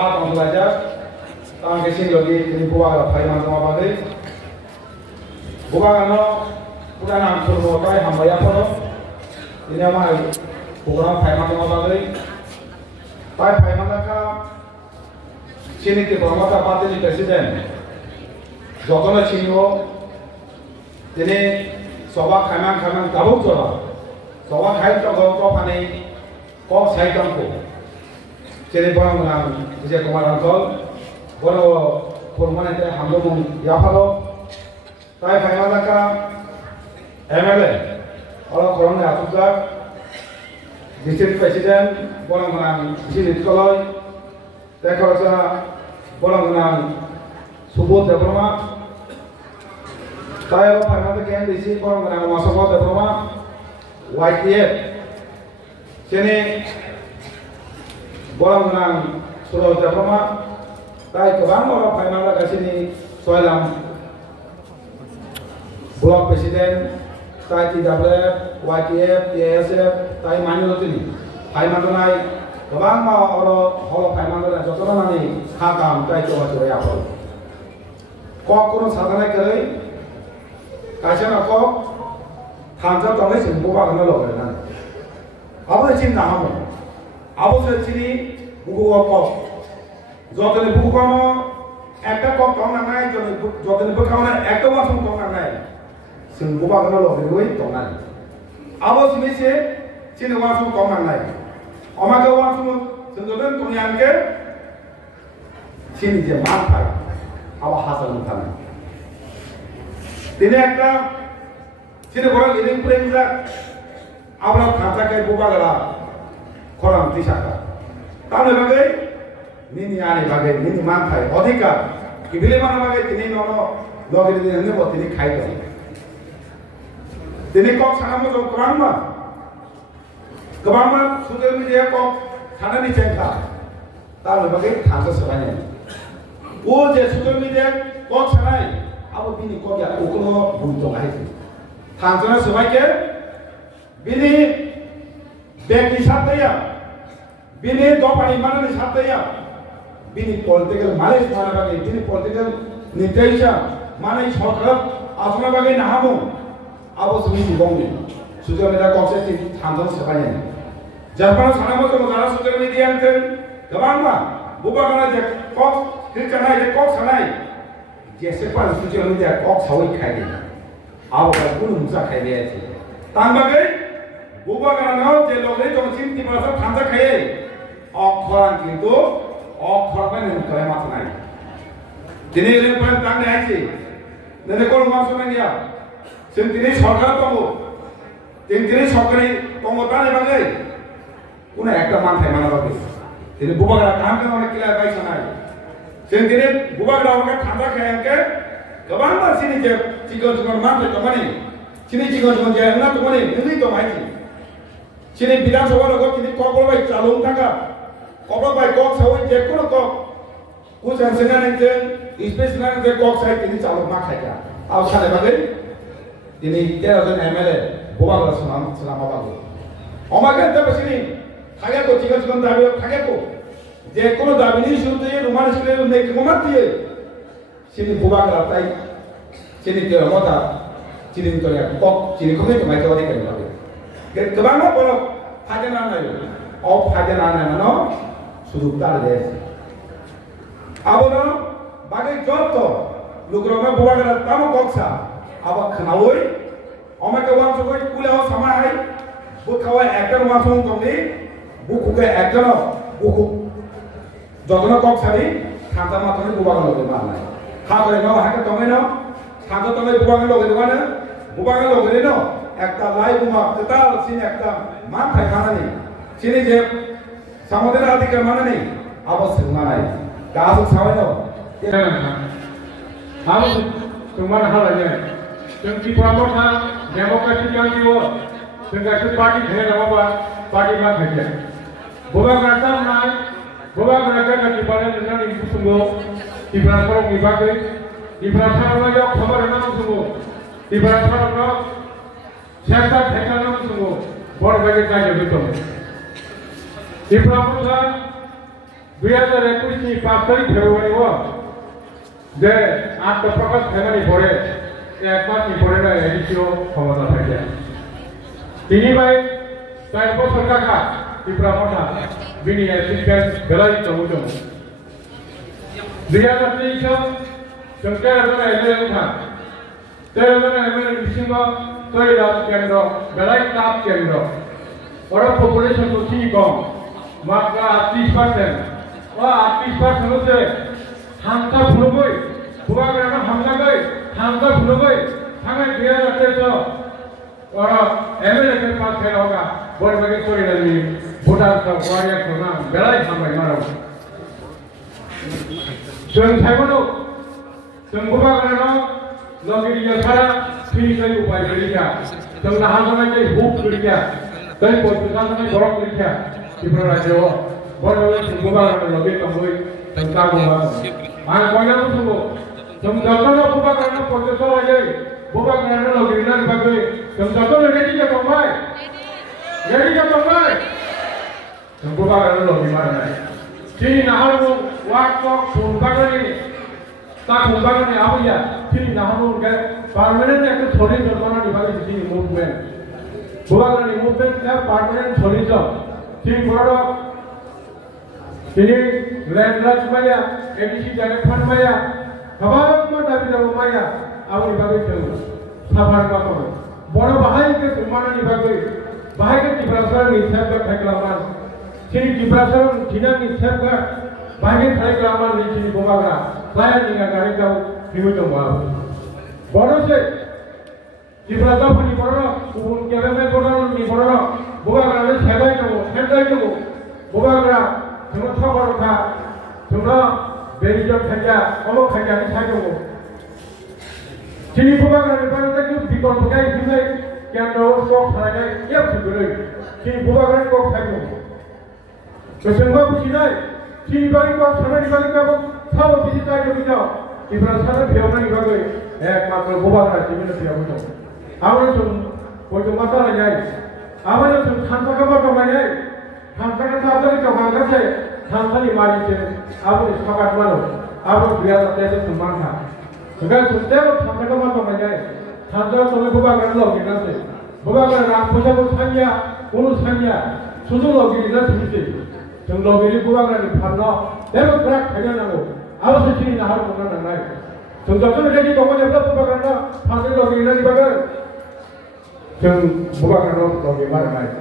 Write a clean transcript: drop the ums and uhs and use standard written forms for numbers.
tong belajar tang kesini lagi ini buah apa yang sama bagi buah kano udah nang suruh apa hamba ya kono ini ama bukan apa yang sama bagi apa yang mereka sini ke pemerintah partai presiden jokowi sini ini sobat kanan gabung coba sobat kain coba pani kok saya kampung jadi orang menang bisa kemarin kau baru perempuan itu hamil pun ya kalau tapi kayak mereka MLA orang korang ya juga district presiden orang menang di sini kalau kalau saya orang menang subut diploma saya pernah terkait di sini orang menang masuk diploma YTF sini orang menang sudah diploma tapi kebanyakan orang final ke sini soalan blok presiden tapi TWF, YTF, TSF tapi mana itu ni final naik kebanyakan orang final naik jodoh nani hakam tapi coba ya apa kok kurang sadarnya kali kasihnya kok hantar tangan sih bukan kena loh kan apa sih nama apa sih buku apa যতনে বুক কোনো একটা কক টং নাই যতনে বুক কোনো একটা ওয়াসম টং নাই जों बुबा কোনো লগে ওই টং নাই আবো সিমিছে চিনে ওয়াসম টং নাই আমাকে ওয়াসম जों যতন টংয়ানকে চিনি যে মান পায় আবো হাসান খান তিনি একটা চিনে বড় লিভিং প্রেমজা আমরা খাতাকে বুবা গলা খরাম তিসাকা তাহলে বাগে Nini ani bagai nini mantai odika kibile mana bagai tini nono logi tini ne bot tini khai to tini kok sana mo jom kebama sudah ni dia kok sana ni cengka tahu bagai thangsa sebanya je sudah ni dia kok sana abo bini kok ya ukulo bunto ai thangsa sebaya bini beki satya bini dopani mana ni satya bini political malay mana bagai bini political nitya mana isokap asma bagai nahamu abo sumi dibongi sudah mereka konsep ini thantan sebanya jangan sana mau cara sudah media ante kebangga bukan karena je kok kerana je kok sana jese pan sudah media kok sawi kaya abo kalau pun musa kaya itu tambagai bukan karena je logai jongsim tiba tiba thantan kaya orang itu orang yang kaya mata naik. Jadi ini pun tanda aja. Nanti kalau masuk lagi ya, sendiri sorga tunggu, sendiri sorga tunggu tanya bagai, punya ekor mantai mana bagai. Jadi bukan ada kami orang kira baik sana. Sendiri bukan ada orang tanda kaya ke, kebanyakan sini je cikgu mantai kemana? Sini cikgu je nak kemana? Ini tu macam. Sini bilang soal aku sini kau kalau baik calon taka. Kalau baik kok sawit je kuno kok, kucing senang je, ispe senang je kok saya ini calon mak saja. Awak sana bagai, ini dia orang MLA, bukan orang selama bagai. Omak kan tapi sini, kaya ko cikgu dabi, kaya ko, je kuno dabi ni suruh je rumah sekolah naik kemat je, sini bukan ratai, sini dia mata, sini tu ya kok, sini kau itu macam apa ni bagai. Kebanyakan kalau hajaran lain, hajaran lain mana? Sudah ada. Abang bagai job tu, lukrama buat kerja tamu koksa. Abang kenalui, orang kewang sukai kuliah sama hai, bukan aktor masuk kami, bukan aktor, bukan jodhna koksa ni, kanta mata ni bukan logi mana. Kata ni mana, kata kami na, kata kami bukan logi mana, bukan logi ni no. Aktor lain bukan, tetal sini aktor, mana mana ni, sini je. Samudra hati ke mana ni? Apa semua ni? Kasus sama tu. Kamu semua hal aja. Jadi pramota demokrasi yang dibuat, dengan parti dengan apa parti mana saja. Bukan kata naik, bukan kata nanti pada dengan ibu sungguh, di belakang dipakai, di belakang lagi khabar nama sungguh, di belakang lagi siapa siapa nama sungguh, baru bagi saja betul. Di pramota 2021년 5 তারিখ ফেব্রুয়ারিও যে আত্মপ্রকাশ ফেমানি পরে 1 মাসই পরে না এডিসিও ক্ষমতা থাকে তিনি ভাই 4 বছর টাকা ত্রিপুরা মঠা বিনি অ্যাসিস্ট্যান্ট বেলাই চমুচম 2023 সংখ্যা এমএলএ উঠা 13 এমএলএ বিশিঙ্গ তৈলাপ কেন্দ্র বেলাই তাপ কেন্দ্র ওরা পপুলেশন তো ঠিক কম মাত্র 38% ও 38% হচ্ছে হামতা ভুলবই বুবাগ্রাম হামলা গই হামতা ভুলবই থামে 2023 ওরা এমএলএ के पास है होगा बोल बगे कोई नहीं भूटान का वारिया को ना बेलाई हमारे मारो जों साइबनो जों बुबाग्राम लगिरिया सारा फिनिशै उपाय गैया जों नाहाजनाय के हुक गैया दै पयसाजनाय गरम गैया त्रिपुरा राज्योआव बरबले जों बुबाग्राम लगे तंबोय जों कागोबा आं बयनाबो बुङो जों जतनो बुबाग्राम पयसा लायै बुबाग्राम लगिरिनाय बागै जों जतनो रेडि जाबाय रेडि जाबाय जों बुबाग्राम लगिमारनाय जोंनि नाहारबो वाकको फुलबागनि ता फुलबागनि आबैया जोंनि नाहारबो के पार्मानेंट एक थोड़ी जमानानि बागै जोंनि मुभमेंट बुबाग्रामनि मुभमेंट या पार्मानेंट थोड़ी जोंनि बर'आ जोंनि लेंडलार्ज माया एडिसि जानाय फान माया गोबां दाबि दङ माया आबैनि बागै जों साफार बाथौ बर' बाहायके जमानानि बागै बाहायके टिप्रासारनि सेफगार्ड खालामनाय जोंनि टिप्रासार दिनानि सेफगार्ड बाहायके खालामनाय जोंनि बुबाग्रा लायनि गारिगाव बिबो दङ बर'से टिप्रासारनि बर' गुबुन गेलेनाय बर'नि बर' बुबाग्रानि सेबाय दङ सेन्दाय दङ बुबाग्रा जों थावरखा जों बेरिजन खाया अलो खायानि साइ दङ जोंनि बुबाग्रानि बार'थाखौ बिकल्प गाय बिलाय केन्द्र स्टक थानाय एप सुगुरै जोंनि बुबाग्रानि गप थायो गोसोंबा बुजिनाय जोंनि बारि गप थानायनि बागै गाबो थाव बिदि जायो बिजाव इफ्रा सारा बेयावनायनि बागै एकमात्र बुबाग्रा जिबिनो बेयाव दं आरो जों बयबो मा जालायनाय आरो जों थानसाखौ मा दंलायनाय थानसाखौ थाबनानै गावगागासै थानसानि मालिकजों आरो सागात मानो आरो गैया जाते जों मानथा Bukan setiap sampai ke mana mana, sampai sampai bukan lagi nanti, bukan orang punya urusannya, urusannya, sudah lagi nanti mesti, jangan lagi bukan orang parno, tapi berak hanya namu, awak sendiri nak harus bukan orang lain, jangan jangan jadi kamu yang bukan orang, sampai lagi nanti bukan, jangan bukan orang lagi mana mana.